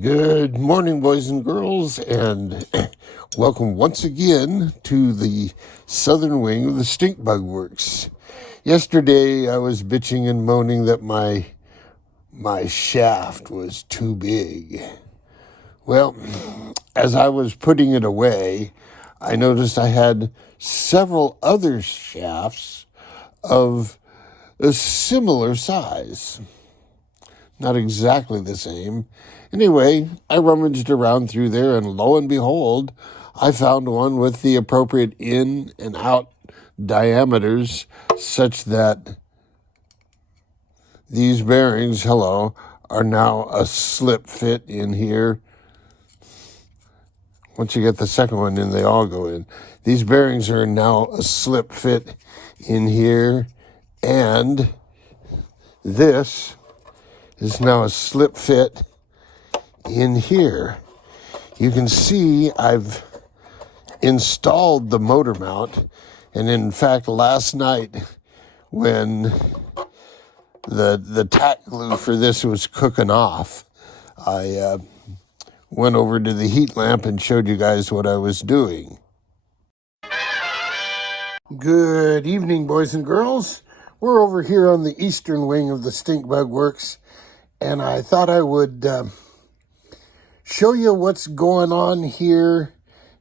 Good morning, boys and girls, and welcome once again to the southern wing of the Stink Bug Works. Yesterday, I was bitching and moaning that my shaft was too big. Well, as I was putting it away, I noticed I had several other shafts of a similar size. Not exactly the same. Anyway, I rummaged around through there, and lo and behold, I found one with the appropriate in and out diameters such that these bearings, are now a slip fit in here. Once you get the second one in, they all go in. These bearings are now a slip fit in here, and this is now a slip fit in here. You can see I've installed the motor mount, and in fact last night when the tack glue for this was cooking off, I went over to the heat lamp and showed you guys what I was doing. Good evening, boys and girls. We're over here on the eastern wing of the Stink Bug Works, and I thought I would show you what's going on here,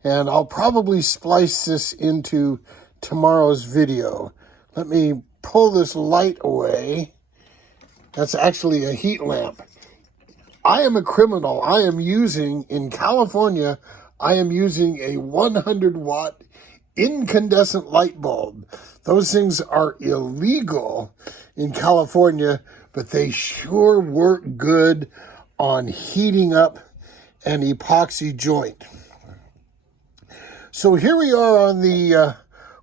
and I'll probably splice this into tomorrow's video. Let me pull this light away. That's actually a heat lamp. I am a criminal. In California, I am using a 100-watt incandescent light bulb. Those things are illegal in California, but they sure work good on heating up an epoxy joint. So here we are on the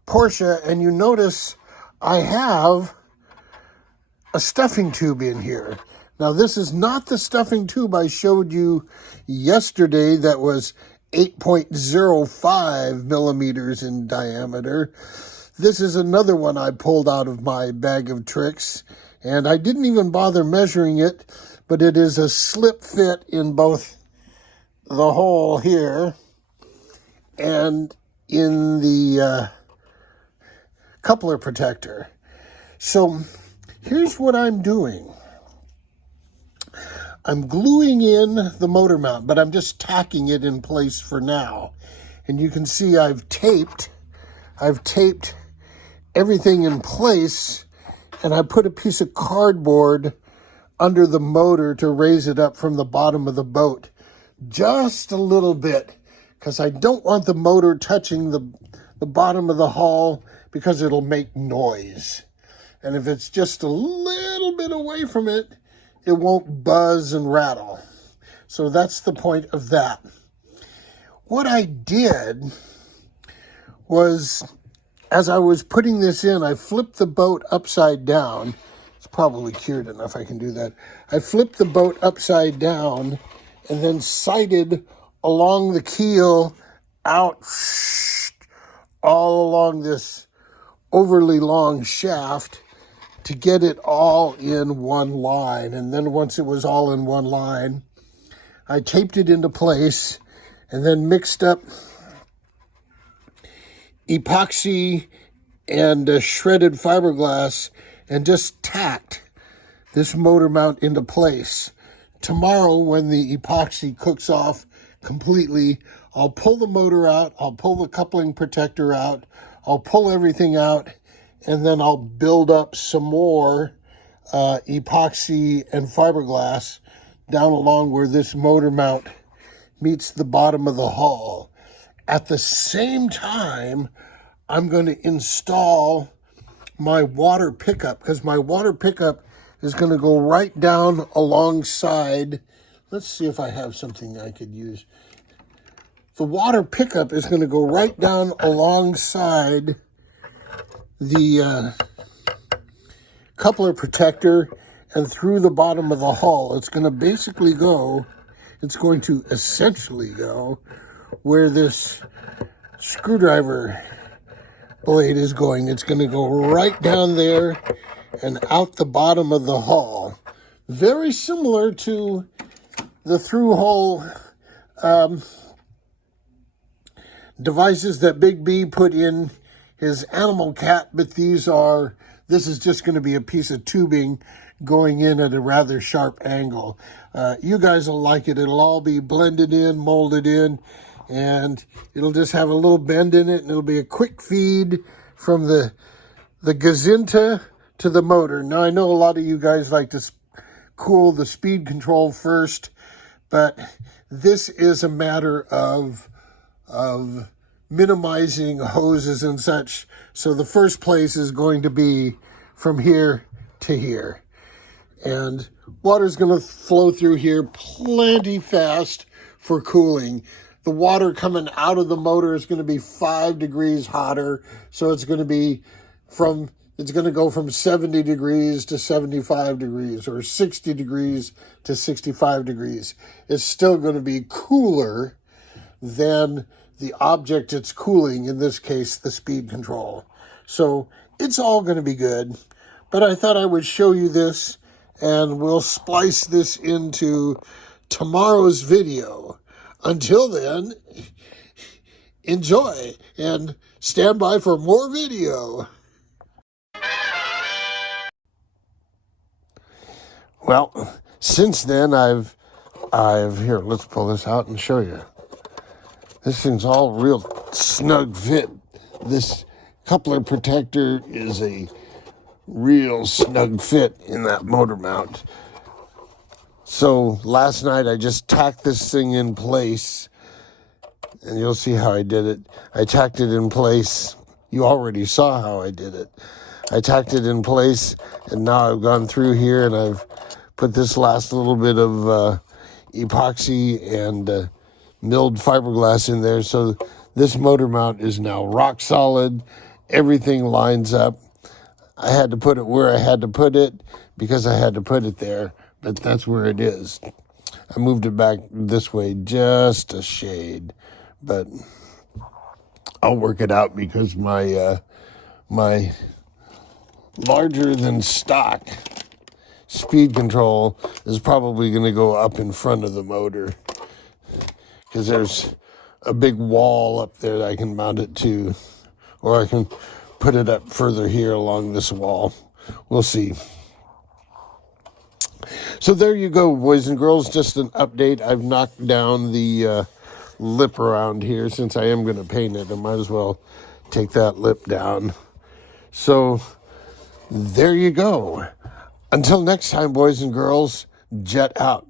Porsche, and you notice I have a stuffing tube in here. Now, this is not the stuffing tube I showed you yesterday that was 8.05 millimeters in diameter. This is another one I pulled out of my bag of tricks, and I didn't even bother measuring it, but it is a slip fit in both the hole here and in the coupler protector. So here's what I'm doing. I'm gluing in the motor mount, but I'm just tacking it in place for now. And you can see I've taped everything in place, and I put a piece of cardboard under the motor to raise it up from the bottom of the boat. Just a little bit, because I don't want the motor touching the bottom of the hull, because it'll make noise. And if it's just a little bit away from it, it won't buzz and rattle. So that's the point of that. What I did was, as I was putting this in, I flipped the boat upside down. It's probably cured enough I can do that. I flipped the boat upside down and then sighted along the keel out all along this overly long shaft to get it all in one line. And then once it was all in one line, I taped it into place and then mixed up epoxy and shredded fiberglass and just tacked this motor mount into place. Tomorrow, when the epoxy cooks off completely, I'll pull the motor out, I'll pull the coupling protector out, I'll pull everything out, and then I'll build up some more epoxy and fiberglass down along where this motor mount meets the bottom of the hull. At the same time, I'm going to install my water pickup, because my water pickup is going to go right down alongside. Let's see if I have something I could use. The water pickup is going to go right down alongside the coupler protector and through the bottom of the hull. It's going to essentially go where this screwdriver blade is going. It's going to go right down there and out the bottom of the hull. Very similar to the through-hole devices that Big B put in his animal cat, but this is just going to be a piece of tubing going in at a rather sharp angle. You guys will like it. It'll all be blended in, molded in, and it'll just have a little bend in it, and it'll be a quick feed from the Gazinta to the motor. Now, I know a lot of you guys like to cool the speed control first, but this is a matter of minimizing hoses and such. So the first place is going to be from here to here. And water's going to flow through here plenty fast for cooling. The water coming out of the motor is going to be 5 degrees hotter. So it's going to go from 70 degrees to 75 degrees or 60 degrees to 65 degrees. It's still going to be cooler than the object it's cooling, in this case, the speed control. So it's all going to be good. But I thought I would show you this, and we'll splice this into tomorrow's video. Until then, enjoy and stand by for more video. Well, since then I've here, let's pull this out and show you. This thing's all real snug fit. This coupler protector is a real snug fit in that motor mount. So last night I just tacked this thing in place, and you'll see how I did it. I tacked it in place. You already saw how I did it. I tacked it in place, and now I've gone through here and I've put this last little bit of epoxy and milled fiberglass in there. So this motor mount is now rock solid. Everything lines up. I had to put it where I had to put it because I had to put it there, but that's where it is. I moved it back this way just a shade, but I'll work it out because my larger than stock speed control is probably going to go up in front of the motor because there's a big wall up there that I can mount it to, or I can put it up further here along this wall. We'll see. So there you go, boys and girls. Just an update. I've knocked down the lip around here. Since I am going to paint it, I might as well take that lip down. So there you go. Until next time, boys and girls, jet out.